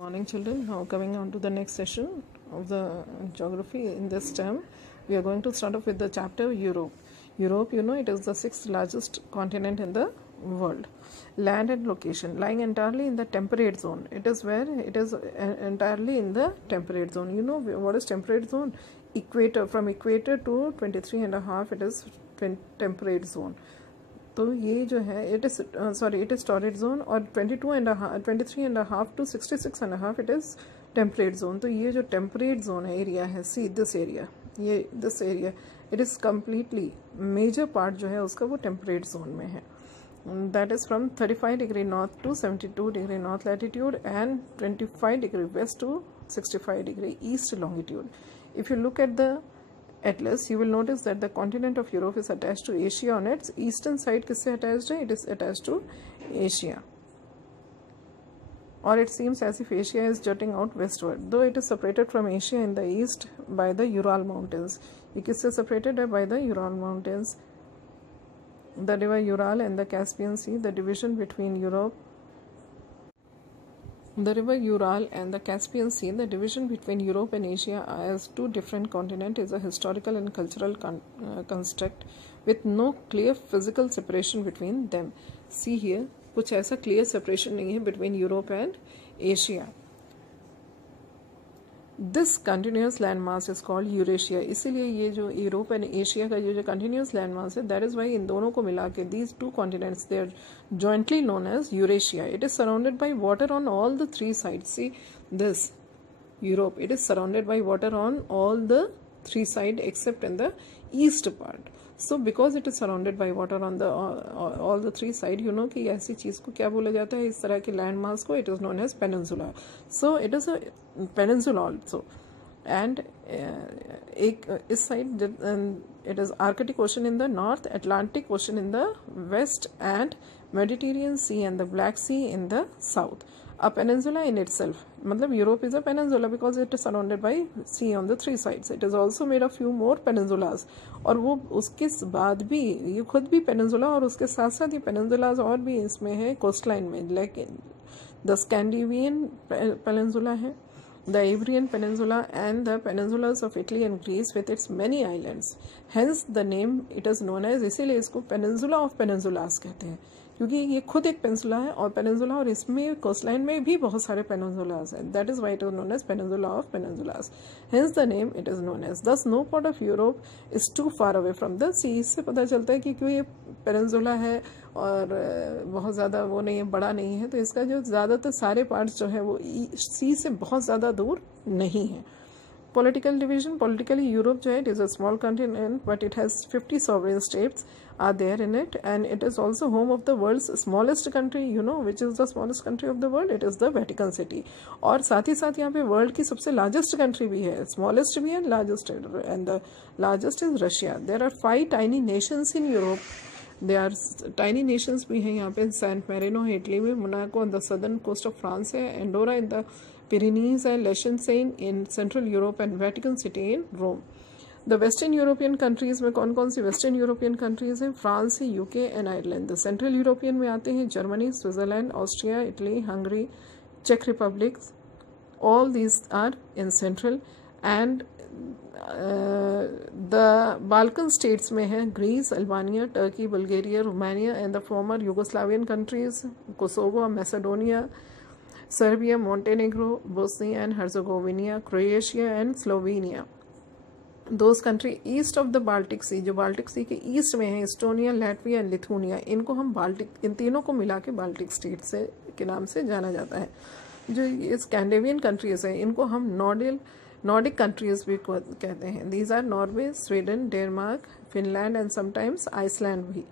Morning children, now coming on to the next session of the geography in this term. We are going to start off with the chapter Europe. Europe, it is the sixth largest continent in the world. Land and location, lying entirely in the temperate zone. It is where it is entirely in the temperate zone. You know what is temperate zone? Equator, from equator to 23.5 it is temperate zone. तो ये जो है it is torrid zone और 23.5 to 66.5 it is temperate zone. तो ये जो temperate zone है area है this area it is completely major part जो है उसका वो टेम्परेट जोन में है. That is from 35 degree north to 72 degree north latitude and 25 degree west to 65 degree east longitude. If you look at the Atlas, you will notice that the continent of Europe is attached to Asia on its eastern side. किससे attached है? It is attached to Asia. Or it seems as if Asia is jutting out westward, though it is separated from Asia in the east by the Ural Mountains. ये किससे separated है? By the Ural Mountains. The river Ural and the Caspian Sea, the division between Europe. The river Ural and the Caspian Sea, the division between Europe and Asia as two different continents, is a historical and cultural construct with no clear physical separation between them. See here, कुछ ऐसा clear separation नहीं है between Europe and Asia. This continuous landmass is called Eurasia. इसीलिए ये जो Europe and Asia का जो continuous landmass है, that is why इन दोनों को मिला के these two continents they are jointly known as Eurasia. It is surrounded by water on all the three sides. See this Europe. It is surrounded by water on all the three sides except in the east part. So because it is surrounded by water on the all the three side, you know कि ऐसी चीज़ को क्या बोला जाता है, इस तरह के लैंड मास को it is known as peninsula. So it is a peninsula also. And एक इस side it is Arctic Ocean in the north, Atlantic Ocean in the west and Mediterranean Sea and the Black Sea in the south. A peninsula in itself, मतलब Europe is a peninsula because it is surrounded by sea on the three sides. It is also made of few more peninsulas. और वो उसके बाद भी ये खुद भी peninsula और उसके साथ साथ ये peninsulas और भी इसमें है coast line में, like the Scandinavian peninsula है, the Iberian Peninsula and the peninsulas of Italy and Greece with its many islands. Hence the name it is known as, इसीलिए इसको Peninsula of Peninsulas कहते हैं क्योंकि ये खुद एक पेनिनसुला है और पेनिनसुला और इसमें कोस्टलाइन में भी बहुत सारे पेनिनसुलास हैं. That is why it is known as peninsula of peninsulas. Hence the name it is known as. Thus no part of Europe is too far away from the sea. इससे पता चलता है कि क्यों ये पेनिनसुला है और बहुत ज़्यादा वो नहीं है, बड़ा नहीं है, तो इसका जो ज़्यादातर सारे पार्ट्स जो है वो सी से बहुत ज़्यादा दूर नहीं है. Political division, politically Europe जो है it is a small continent but it has 50 sovereign states are there in it and it is also home of the world's smallest country. You know which is the smallest country of the world? It is the Vatican City. और साथ ही साथ यहाँ पे world की सबसे largest country भी है, smallest भी है, largest and the largest is Russia. There are 5 tiny nations in Europe. They are tiny nations भी हैं यहाँ पे. सैंट मैरिनो है इटली में, Monaco on the southern coast of France है, Andorra in the Pyrenees and Liechtenstein in Central Europe and Vatican City in Rome. The Western European countries में कौन कौन सी Western European countries हैं? France है, UK and Ireland. The Central European में आते हैं Germany, Switzerland, Austria, Italy, Hungary, चेक Republic. All these are in Central. And the Balkan states में है Greece, Albania, Turkey, Bulgaria, Romania and the former Yugoslavian countries, Kosovo, Macedonia, Serbia, Montenegro, Bosnia and Herzegovina, Croatia and Slovenia. Those country east of the Baltic Sea, जो Baltic Sea के east में है, Estonia, Latvia and Lithuania, इनको हम इन तीनों को मिला के बाल्टिक स्टेट से के नाम से जाना जाता है. जो ये स्कैंडिनेवियन कंट्रीज हैं इनको हम नॉर्डिक कंट्रीज भी कहते हैं. These are Norway, Sweden, Denmark, Finland and sometimes Iceland भी.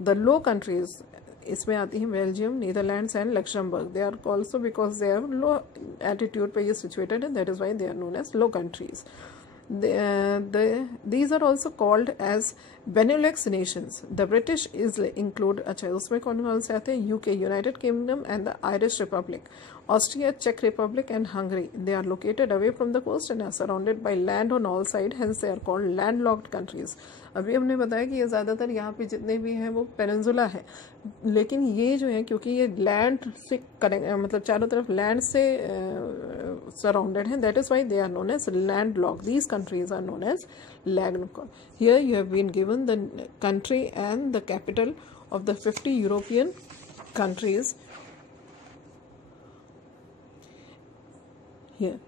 द लो कंट्रीज इसमें आती हैं Belgium, Netherlands and Luxembourg. They are also because they are low attitude पे ये सिचुएटेड है, that is why they are known as low countries. These are also called as Benelux nations. The British is include, अच्छा उसमें कौन कौन से आते हैं? UK, United Kingdom and the Irish Republic, Austria, Czech Republic and Hungary. They are located away from the coast and are surrounded by land on all sides, hence they are called landlocked countries. अभी हमने बताया कि ये ज़्यादातर यहाँ पे जितने भी हैं वो पेनिनसुला है, लेकिन ये जो है क्योंकि ये लैंड से कनेक्ट, मतलब चारों तरफ लैंड से surrounded हैं, that is why they are known as landlocked. These countries are known as landlocked. Here you have been given the country and the capital of the 50 European countries. Here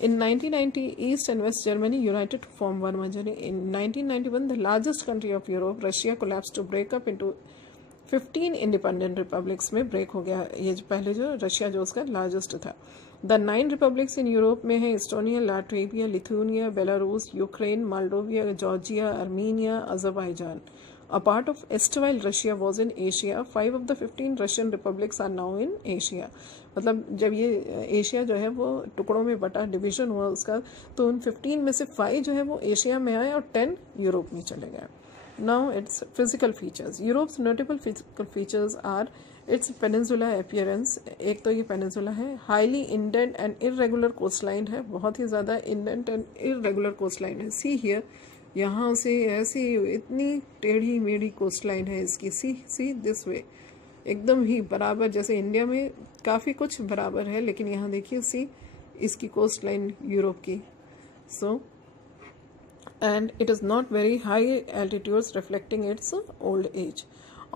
in 1990, East and West Germany united to form one majority. In 1991, the largest country of Europe, Russia, collapsed to break up into 15 independent republics में break हो गया. ये जो पहले जो Russia जो उसका largest था. The 9 republics in Europe में है Estonia, Latvia, Lithuania, Belarus, Ukraine, Moldova, Georgia, Armenia, Azerbaijan. A part of erstwhile Russia was in Asia. 5 of the 15 Russian republics are now in Asia. मतलब जब ये Asia जो है वो टुकड़ों में बटा, डिवीजन हुआ उसका, तो उन 15 में से 5 जो है वो एशिया में आए और 10 यूरोप में चले गए. Now its physical features. Europe's notable physical features are its peninsula appearance. एक तो ये peninsula है, highly indent and irregular coastline है, बहुत ही ज़्यादा indent and irregular coastline है. See here, यहाँ से ऐसी इतनी टेढ़ी मेढ़ी कोस्टलाइन है इसकी. सी दिस वे, एकदम ही बराबर, जैसे इंडिया में काफ़ी कुछ बराबर है, लेकिन यहाँ देखिए सी इसकी कोस्टलाइन यूरोप की. So and it is not very high altitudes reflecting it's old age.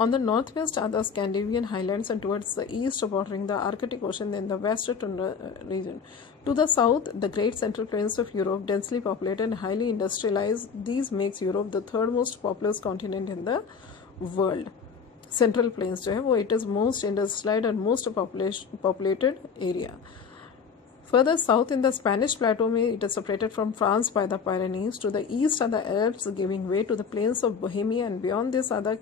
On the northwest are the Scandinavian highlands and towards the east bordering the Arctic Ocean in the west tundra region. To the south, the great central plains of Europe, densely populated and highly industrialized. These makes Europe the third most populous continent in the world. Central plains जो है वो it is most industrialized and most populated area. Further south in the Spanish plateau में it is separated from France by the Pyrenees. To the east are the Alps giving way to the plains of Bohemia, and beyond this are the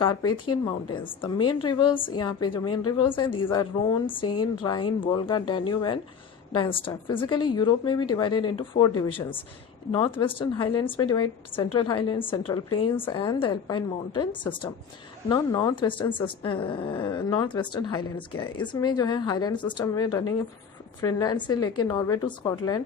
Carpathian Mountains. The main rivers, यहाँ पे जो main rivers हैं, these are Rhone, Seine, Rhine, Volga, Danube and Dniester. Physically, Europe may be divided into 4 divisions. Northwestern Highlands में divide Central Highlands, Central Plains and the Alpine Mountain System. Now Northwestern Highlands क्या है? इसमें जो है Highland System में running Finland से लेके Norway to Scotland,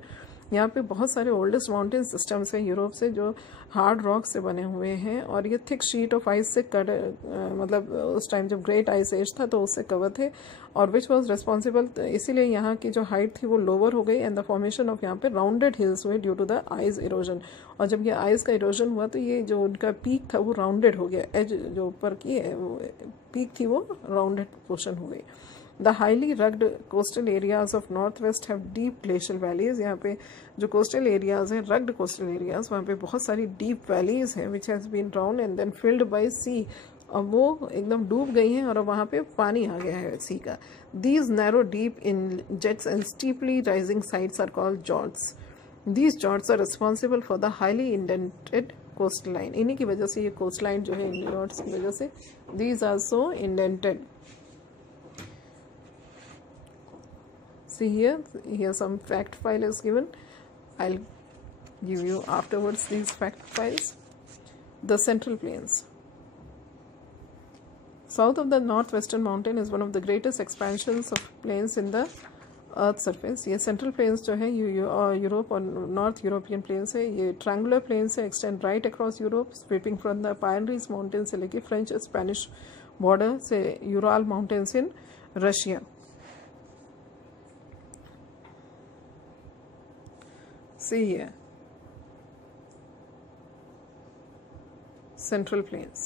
यहाँ पे बहुत सारे ओल्डेस्ट माउंटेन सिस्टम्स हैं यूरोप से जो हार्ड रॉक से बने हुए हैं, और ये थिक शीट ऑफ आइस से मतलब उस टाइम जब ग्रेट आइस एज था तो उससे कवर थे, और विच वॉज रिस्पॉन्सिबल, इसीलिए यहाँ की जो हाइट थी वो लोअर हो गई एंड द फॉर्मेशन ऑफ यहाँ पे राउंडेड हिल्स हुए due to the ice erosion. और जब ये आइस का इरोजन हुआ तो ये जो उनका पीक था वो राउंडेड हो गया, एज जो ऊपर की है वो पीक थी वो राउंडेड पोर्शन हो गई. The highly rugged coastal areas of northwest have deep glacial valleys. यहाँ पे जो coastal areas हैं, rugged coastal areas, वहाँ पे बहुत सारी deep valleys हैं which has been drowned and then filled by sea. अब वो एकदम डूब गई हैं और अब वहाँ पे पानी आ गया है सी का. These narrow deep in jets and steeply rising sides are called fjords. These fjords are responsible for the highly indented coastline. इन्हीं की वजह से ये coastline जो है इन fjords की वजह से these are so indented. See here some fact file is given. I'll give you afterwards these fact files. The Central Plains. South of the northwestern mountain is one of the greatest expansions of plains in the earth's surface. ये Central Plains जो है Europe और north European planes है, ये triangular planes है, extend right across Europe, sweeping from the Pyrenees mountain से लेके French Spanish border से Ural mountains in Russia. See here, Central Plains.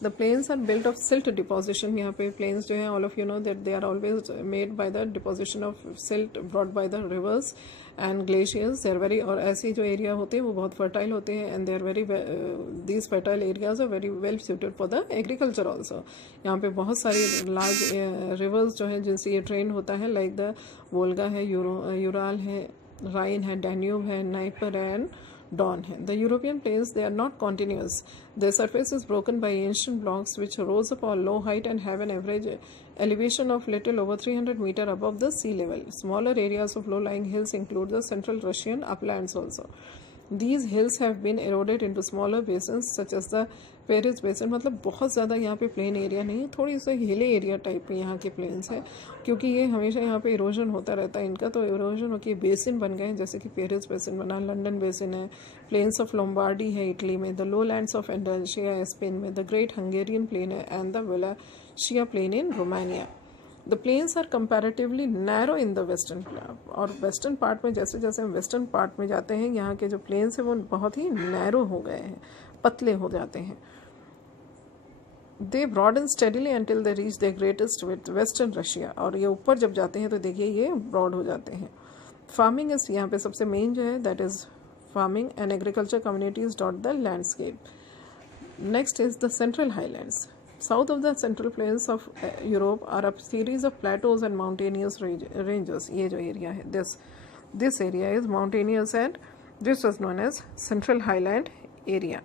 The plains are built of silt deposition. यहाँ पे plains जो हैं, all of you know that they are always made by the deposition of silt brought by the rivers and glaciers. They are very, और ऐसी जो area होते हैं वो बहुत fertile होते हैं and they are very these fertile areas are very well suited for the agriculture also. यहाँ पे बहुत सारी large rivers जो हैं जिनसे ये drain होता है, like the Volga है, यूराल है, राइन है, डैन्यूब है, नाइपर एंड Don है. The European plains, they are not continuous. Their surface is broken by ancient blocks which rose up on low height and have an average elevation of little over 300 meters above the sea level. Smaller areas of low-lying hills include the central Russian uplands also. These hills have been eroded into smaller basins such as the Paris बेसन. मतलब बहुत ज़्यादा यहाँ पे plain area नहीं है, थोड़ी सा हिली एरिया टाइप में यहाँ के प्लेन्स है, क्योंकि ये हमेशा यहाँ पे इरोजन होता रहता है इनका, तो इरोजन होकर बेसिन बन गए हैं, जैसे कि पेरिस बेसिन बना, लंदन बेसिन है, प्लेन्स ऑफ लोम्बार्डी है इटली में, the lowlands of Andalusia है स्पेन में, द ग्रेट हंगेरियन प्लेन है and the Wallachia plain in Romania. The plains are comparatively narrow in the western. और western part में जैसे जैसे हम वेस्टर्न पार्ट में जाते हैं, यहाँ के जो प्लेन्स हैं वो बहुत ही नैरो हो गए हैं, पतले हो जाते हैं. They broaden steadily until they reach their greatest with western Russia. और ये ऊपर जब जाते हैं तो देखिए ये ब्रॉड हो जाते हैं. फार्मिंग इस यहाँ पे सबसे मेन जो है that is farming and agriculture communities dot the landscape. Next is the central highlands. South of the central plains of Europe are a series of plateaus and mountainous ranges. ये जो area है, this area is mountainous and this is known as central highland area.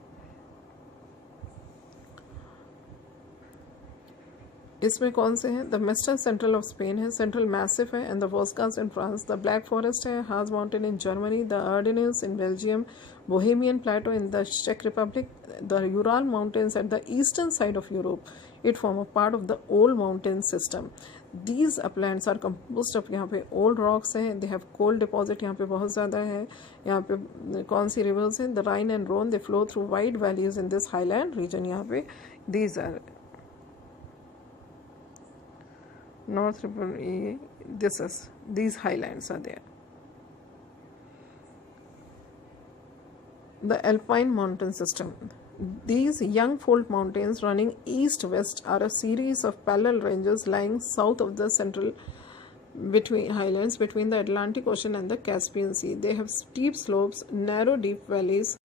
इसमें कौन से हैं? The western central of Spain है, central massif है and the वोस्कास in France, the black forest है, Harz mountain in Germany, the Ardennes in Belgium, Bohemian plateau in the चेक Republic, the Ural mountains at the eastern side of Europe. It form a part of the old mountain system. These uplands are composed of, यहाँ पे old rocks हैं, they have coal deposit यहाँ पे बहुत ज़्यादा है. यहाँ पे कौन सी रिवर्स हैं? The Rhine and Rhone, they flow through wide valleys in this highland region. यहाँ पे these are North River, these highlands are there. The Alpine mountain system. These young fold mountains running east-west are a series of parallel ranges lying south of the central highlands between the Atlantic Ocean and the Caspian Sea. They have steep slopes, narrow deep valleys.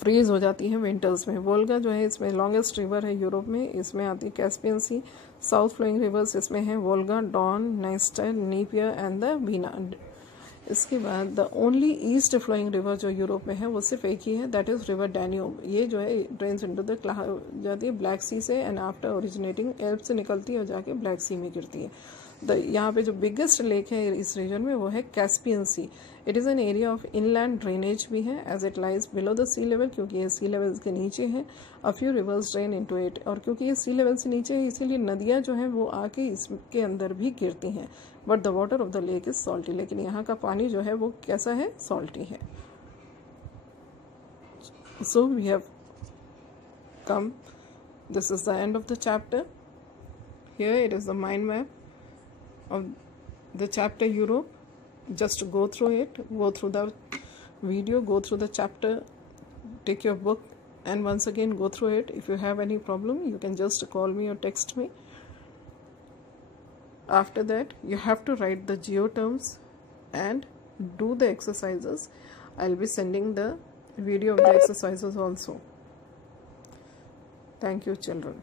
Freeze हो जाती है winters में. वोल्गा जो है इसमें longest river है Europe में, इसमें आती है Caspian sea. South flowing rivers इसमें है Volga, Don, Dniester, Dnieper and the Dvina. इसके बाद the only east flowing river जो यूरोप में है वो सिर्फ एक ही है, दैट इज रिवर डैन्यूब. ये जो है ड्रेन्स इनटू द जाती है ब्लैक सी से एंड आफ्टर ओरिजिनेटिंग एल्प से निकलती है और जाके ब्लैक सी में गिरती है. यहाँ पे जो बिगेस्ट लेक है इस रीजन में वो है Caspian Sea. It is an area of inland drainage भी है as it lies below the sea level, क्योंकि ये सी लेवल के नीचे है. A few rivers drain into it, और क्योंकि ये सी लेवल से नीचे है इसीलिए नदियाँ जो हैं वो आके इसके अंदर भी गिरती हैं. But the water of the lake is salty. लेकिन यहाँ का पानी जो है वो कैसा है? सॉल्टी है. So we have come, this is the end of the chapter. Here it is the mind map of the chapter Europe. Just go through it, go through the video, go through the chapter, take your book and once again go through it. If you have any problem you can just call me or text me. After that you have to write the geo terms and do the exercises. I'll be sending the video of the exercises also. Thank you children.